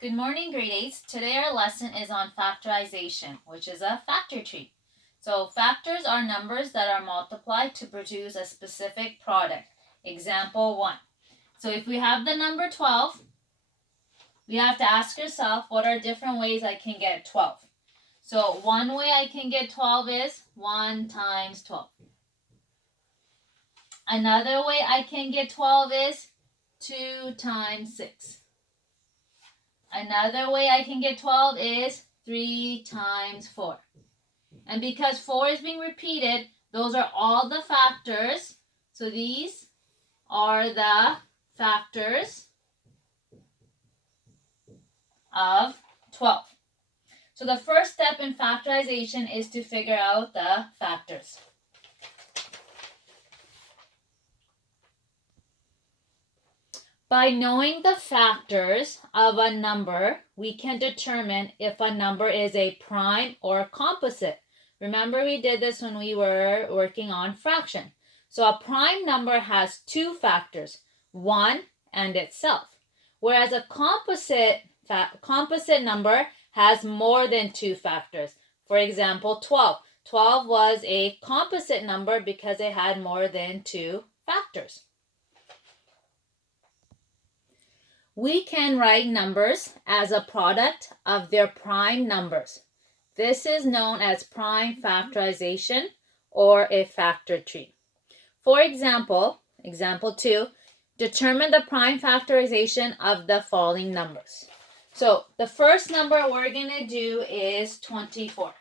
Good morning, grade 8s. Today our lesson is on factorization, which is a factor tree. So factors are numbers that are multiplied to produce a specific product. Example 1. So if we have the number 12, we have to ask yourself, what are different ways I can get 12? So one way I can get 12 is 1 times 12. Another way I can get 12 is 2 times 6. Another way I can get 12 is 3 times 4. And because 4 is being repeated, those are all the factors. So these are the factors of 12. So the first step in factorization is to figure out the factors. By knowing the factors of a number, we can determine if a number is a prime or a composite. Remember, we did this when we were working on fraction. So a prime number has two factors, 1 and itself, whereas a composite number has more than two factors. For example, 12. 12 was a composite number because it had more than two factors. We can write numbers as a product of their prime numbers. This is known as prime factorization or a factor tree. For example, example 2, determine the prime factorization of the following numbers. So the first number we're going to do is 24.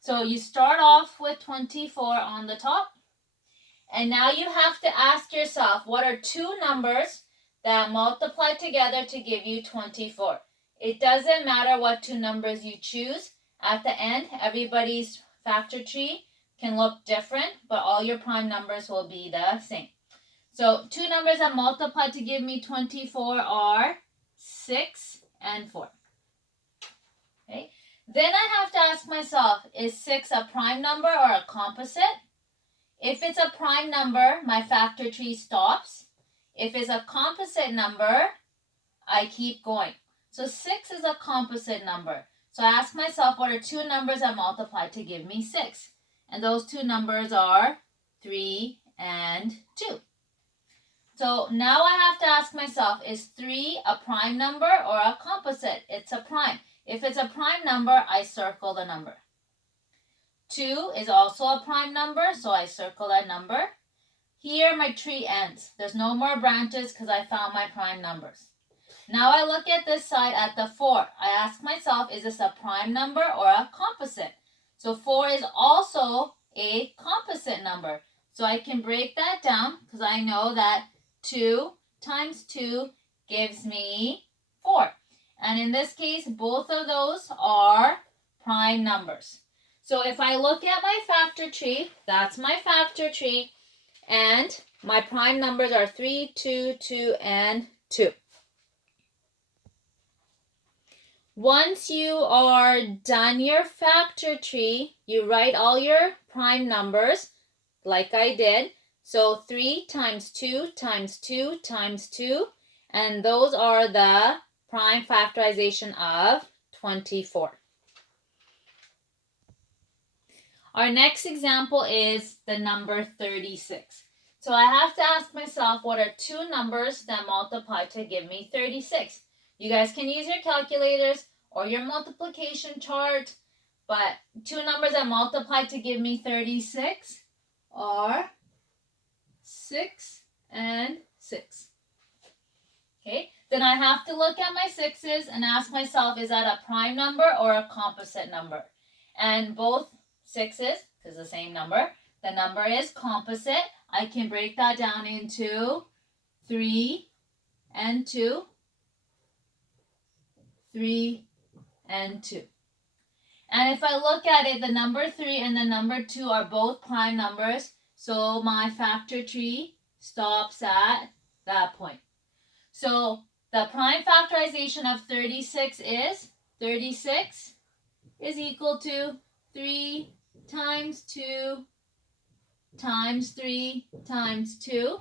So you start off with 24 on the top. And now you have to ask yourself, what are two numbers that multiply together to give you 24? It doesn't matter what two numbers you choose. At the end, everybody's factor tree can look different, but all your prime numbers will be the same. So two numbers that multiply to give me 24 are 6 and 4. Okay. Then I have to ask myself, is 6 a prime number or a composite? If it's a prime number, my factor tree stops. If it's a composite number, I keep going. So 6 is a composite number. So I ask myself, what are two numbers that multiply to give me 6? And those two numbers are 3 and 2. So now I have to ask myself, is 3 a prime number or a composite? It's a prime. If it's a prime number, I circle the number. 2 is also a prime number, so I circle that number. Here my tree ends. There's no more branches because I found my prime numbers. Now I look at this side at the 4. I ask myself, is this a prime number or a composite? So 4 is also a composite number. So I can break that down because I know that 2 times 2 gives me 4. And in this case, both of those are prime numbers. So if I look at my factor tree, that's my factor tree, and my prime numbers are 3, 2, 2, and 2. Once you are done your factor tree, you write all your prime numbers like I did. So 3 times 2 times 2 times 2, and those are the prime factorization of 24. Our next example is the number 36. So I have to ask myself, what are two numbers that multiply to give me 36? You guys can use your calculators or your multiplication chart, but two numbers that multiply to give me 36 are 6 and 6. Okay, then I have to look at my 6's and ask myself, is that a prime number or a composite number? And both 6's, because the same number, the number is composite. I can break that down into 3 and 2, 3 and 2. And if I look at it, the number 3 and the number 2 are both prime numbers, so my factor tree stops at that point. So the prime factorization of 36 is 36 is equal to 3 times 2 times 3 times 2.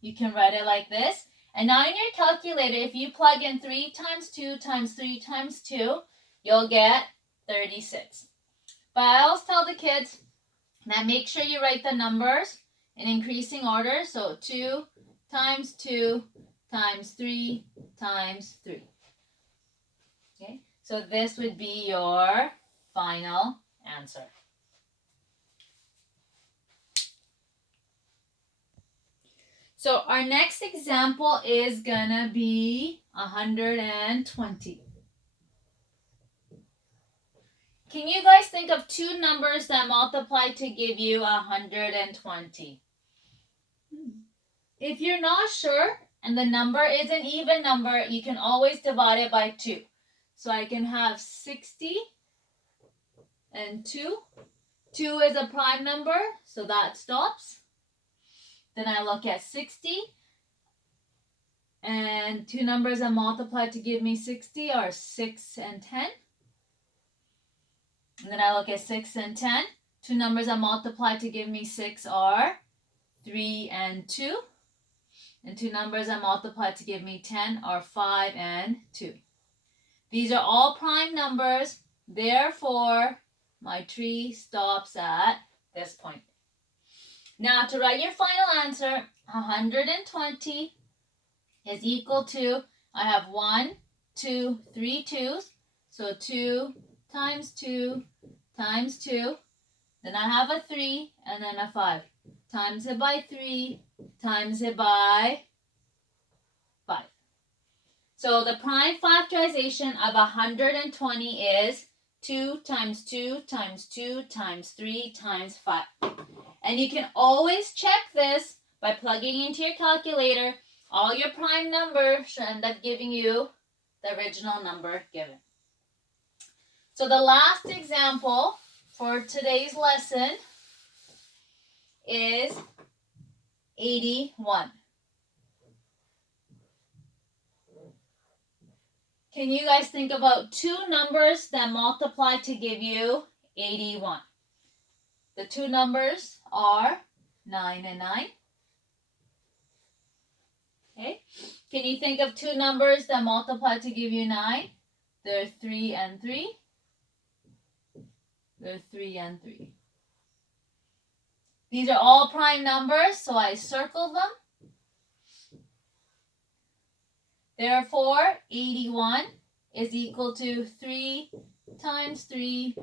You can write it like this. And now in your calculator, if you plug in 3 times 2 times 3 times 2, you'll get 36. But I always tell the kids that make sure you write the numbers in increasing order. So 2 times 2 times 3 times 3. Okay, so this would be your final answer. So our next example is gonna be 120. Can you guys think of two numbers that multiply to give you 120? If you're not sure and the number is an even number, you can always divide it by 2. So I can have 60 and 2. 2 is a prime number, so that stops. Then I look at 60. And two numbers that multiply to give me 60 are 6 and 10. And then I look at 6 and 10. Two numbers that multiply to give me 6 are 3 and 2. And two numbers that multiply to give me 10 are 5 and 2. These are all prime numbers. Therefore, my tree stops at this point. Now, to write your final answer, 120 is equal to, I have 1, 2, 3 2's. So 2 times 2 times 2. Then I have a 3 and then a 5. Times it by 3, times it by 5. So the prime factorization of 120 is 2 times 2 times 2 times 3 times 5. And you can always check this by plugging into your calculator. All your prime numbers should end up giving you the original number given. So the last example for today's lesson is 81. Can you guys think about two numbers that multiply to give you 81? The two numbers are 9 and 9. Okay. Can you think of two numbers that multiply to give you 9? They're 3 and 3. They're 3 and 3. These are all prime numbers, so I circle them. Therefore, 81 is equal to 3 times 3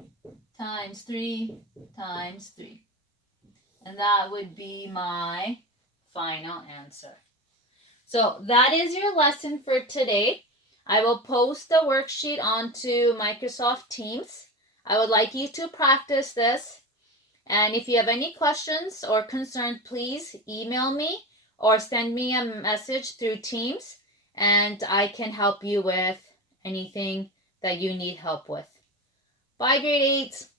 times 3 times 3. And that would be my final answer. So that is your lesson for today. I will post the worksheet onto Microsoft Teams. I would like you to practice this. And if you have any questions or concerns, please email me or send me a message through Teams, and I can help you with anything that you need help with. Bye, grade 8s.